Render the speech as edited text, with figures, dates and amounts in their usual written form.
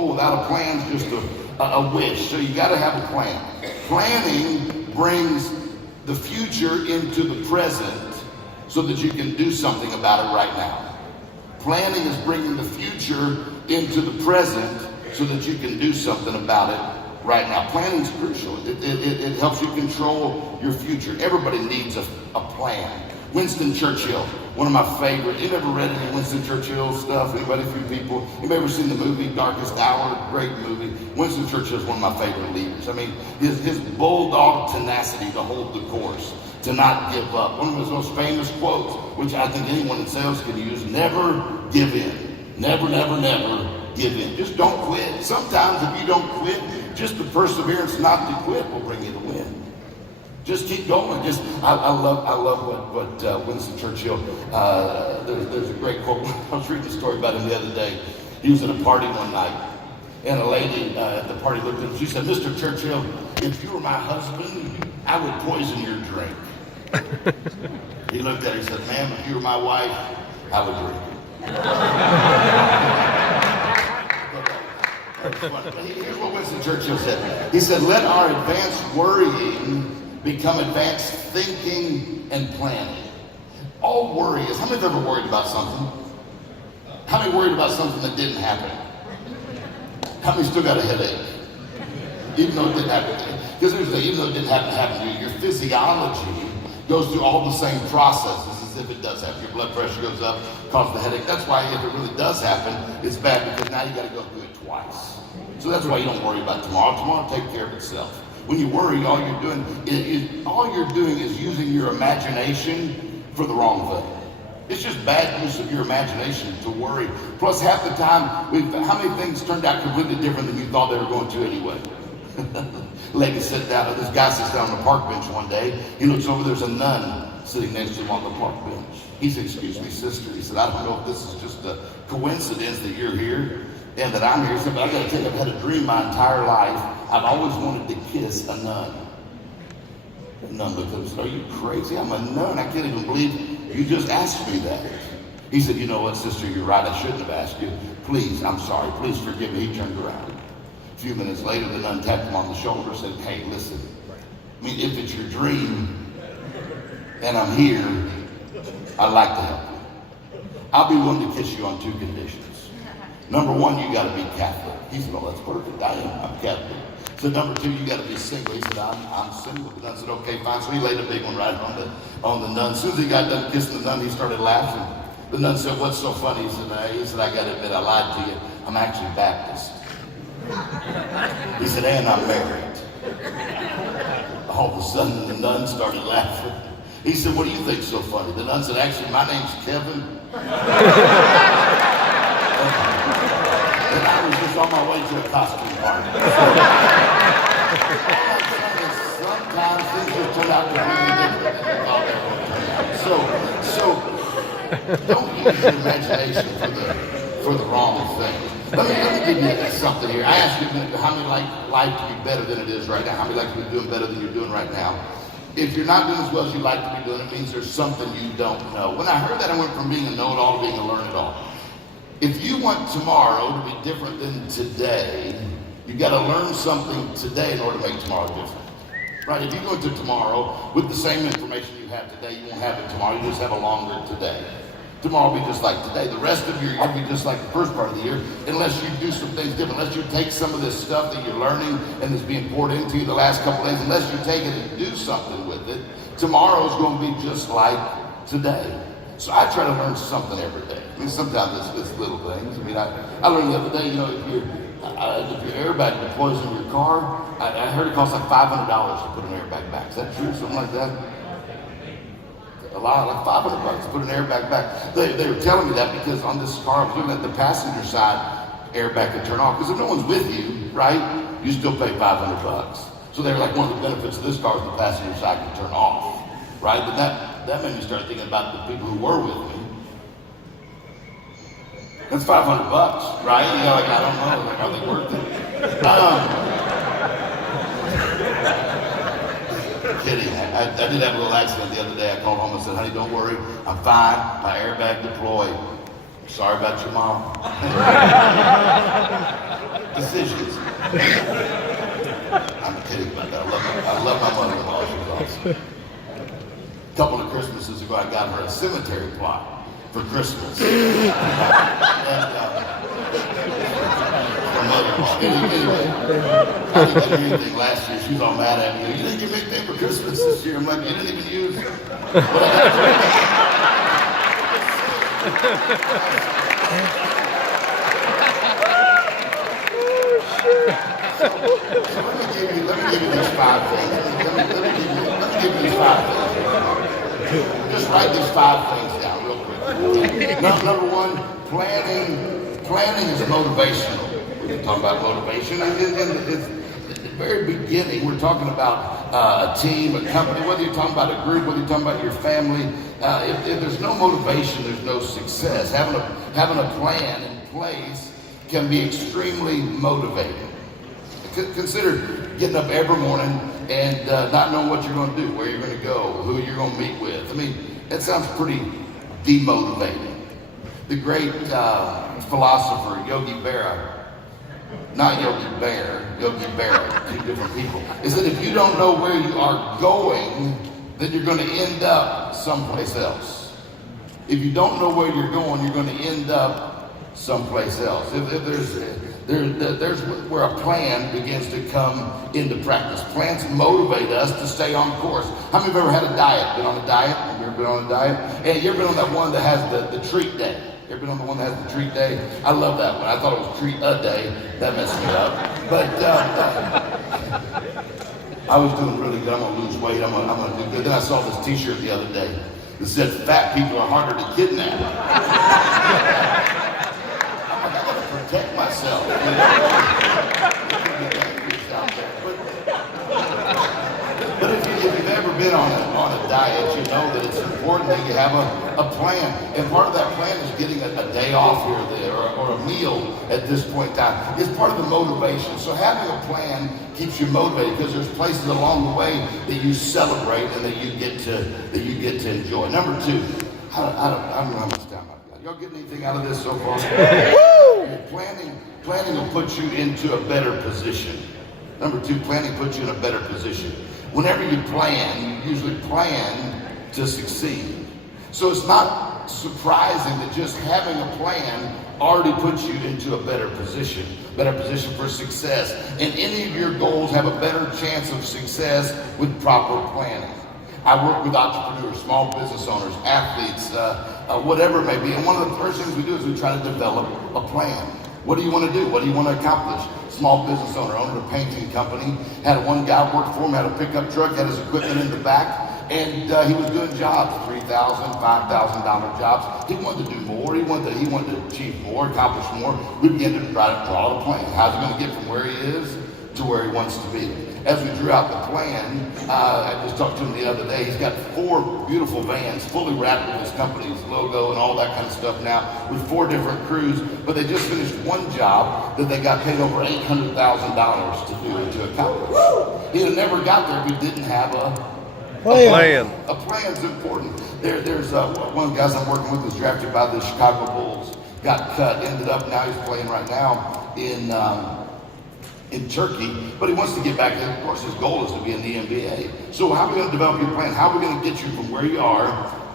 goal without a plan is just a wish. So you got to have a plan. Planning brings the future into the present so that you can do something about it right now. Planning is bringing the future into the present so that you can do something about it right now. Planning is crucial. It helps you control your future. Everybody needs a plan. Winston Churchill, one of my favorite. You ever read any Winston Churchill stuff? Anybody, a few people? You ever seen the movie Darkest Hour? Great movie. Winston Churchill is one of my favorite leaders. I mean, his bulldog tenacity to hold the course, to not give up. One of his most famous quotes, which I think anyone in sales can use, never give in. Never, never, never give in. Just don't quit. Sometimes if you don't quit, just the perseverance not to quit will bring you the win. Just keep going. I love what Winston Churchill. There's a great quote. I was reading a story about him the other day. He was at a party one night, and a lady at the party looked at him. She said, "Mr. Churchill, if you were my husband, I would poison your drink." He looked at her and said, "Ma'am, if you were my wife, I would drink." Here's what Winston Churchill said. He said, "Let our advanced worrying become advanced thinking and planning." All worry is, how many have ever worried about something? How many worried about something that didn't happen? How many still got a headache? Even though it didn't happen. Because here's the thing, even though it didn't happen to you, your physiology goes through all the same processes as if it does happen. Your blood pressure goes up, causes the headache. That's why if it really does happen, it's bad because now you got to go through it twice. So that's why you don't worry about tomorrow. Tomorrow will take care of itself. When you worry, all you're doing is using your imagination for the wrong thing. It's just bad use of your imagination to worry. Plus, half the time, how many things turned out completely different than you thought they were going to anyway? Lady sits down, this guy sits down on the park bench one day. He looks over, there's a nun sitting next to him on the park bench. He said, "Excuse me, sister." He said, "I don't know if this is just a coincidence that you're here and that I'm here." He said, "But I got to tell you, I've had a dream my entire life. I've always wanted to kiss a nun." The nun looked at him and said, "Are you crazy? I'm a nun. I can't even believe you just asked me that." He said, "You know what, sister, you're right. I shouldn't have asked you. Please, I'm sorry. Please forgive me." He turned around. A few minutes later, the nun tapped him on the shoulder and said, "Hey, listen, I mean, if it's your dream and I'm here, I'd like to help you. I'll be willing to kiss you on 2 conditions. Number 1, you got to be Catholic." He said, "Oh, that's perfect. I am. I'm Catholic." So number 2, you got to be single. He said, I'm single. The nun said, "Okay, fine." So he laid a big one right on the nun. As soon as he got done kissing the nun, he started laughing. The nun said, "What's so funny?" He said, "I got to admit, I lied to you. I'm actually Baptist." He said, "And I'm married." All of a sudden, the nun started laughing. He said, "What do you think's so funny?" The nun said, "Actually, my name's Kevin." And I was just on my way to a costume party. Sometimes things just turn out completely different than you thought they were going to turn out. So don't use your imagination for the wrong thing. Let me give you something here. I asked you how many like life to be better than it is right now. How many like to be doing better than you're doing right now? If you're not doing as well as you like to be doing, it means there's something you don't know. When I heard that, I went from being a know-it-all to being a learn-it-all. If you want tomorrow to be different than today, you got to learn something today in order to make tomorrow different. Right? If you go into tomorrow with the same information you have today, you won't have it tomorrow. You just have a longer today. Tomorrow will be just like today. The rest of your year will be just like the first part of the year, unless you do some things different. Unless you take some of this stuff that you're learning and is being poured into you the last couple of days, unless you take it and do something with it, tomorrow is going to be just like today. So I try to learn something every day. I mean, sometimes it's little things. I mean, I learned the other day, you know, if your airbag deploys in your car, I heard it costs like $500 to put an airbag back. Is that true? Something like that? A lot, like $500 to put an airbag back. They were telling me that because on this car, I was looking at the passenger side airbag could turn off. Because if no one's with you, right, you still pay $500. So they were like, one of the benefits of this car is the passenger side can turn off, right? But that made me start thinking about the people who were with me. That's $500, right? You know, like, I don't know, like, are they worth it? Kidding. I did have a little accident the other day. I called home and said, "Honey, don't worry, I'm fine. My airbag deployed. Sorry about your mom." decisions. I'm kidding about that. I love my mother-in-law. She was awesome. A couple of Christmases ago, I got her a cemetery plot for Christmas. And, my mother-in-law. Anyway, I didn't do anything last year. She was all mad at me. You didn't give me anything for Christmas this year. I'm like, you didn't even use what I So let me give you these 5 things. Let me give you these 5 things. Just write these 5 things down real quick. Number 1, planning is motivational. We're talking about motivation. And at the very beginning, we're talking about a team, a company, whether you're talking about a group, whether you're talking about your family. If there's no motivation, there's no success. Having a plan in place can be extremely motivating. Consider getting up every morning and not knowing what you're going to do, where you're going to go, who you're going to meet with. I mean, that sounds pretty demotivating. The great philosopher Yogi Berra, not Yogi Bear, Yogi Berra, 2 different people, is that if you don't know where you are going, then you're going to end up someplace else. If you don't know where you're going, you're going to end up someplace else. If there's where a plan begins to come into practice. Plans motivate us to stay on course. How many of you ever had a diet? Been on a diet? Have you ever been on a diet? And you ever been on that one that has the treat day? You ever been on the one that has the treat day? I love that one. I thought it was treat a day. That messed me up. But I was doing really good. I'm gonna lose weight. I'm gonna do good. Then I saw this T-shirt the other day that said, "Fat people are harder to kidnap." Protect myself. But if you've ever been on a diet, you know that it's important that you have a plan. And part of that plan is getting a day off here or there, or a meal at this point in time. It's part of the motivation. So having a plan keeps you motivated because there's places along the way that you celebrate and that you get to enjoy. Number 2, I don't know how much time I've got. Y'all getting anything out of this so far? Planning will put you into a better position. Number 2, planning puts you in a better position. Whenever you plan, you usually plan to succeed. So it's not surprising that just having a plan already puts you into a better position for success. And any of your goals have a better chance of success with proper planning. I work with entrepreneurs, small business owners, athletes, whatever it may be. And one of the first things we do is we try to develop a plan. What do you want to do? What do you want to accomplish? Small business owner, owned a painting company, had one guy work for him, had a pickup truck, had his equipment in the back, and he was doing jobs, $3,000, $5,000 jobs. He wanted to do more. He wanted to achieve more, accomplish more. We began to try to draw the plan. How's he going to get from where he is to where he wants to be? As we drew out the plan, I just talked to him the other day. He's got 4 beautiful vans fully wrapped with his company's logo and all that kind of stuff now with 4 different crews. But they just finished one job that they got paid over $800,000 to do and to accomplish. He'd have never got there if he didn't have a plan. A plan's important. There's one of the guys I'm working with was drafted by the Chicago Bulls. Got cut, ended up now he's playing right now in Turkey, but he wants to get back. Of course, his goal is to be in the NBA. So how are we going to develop your plan? How are we going to get you from where you are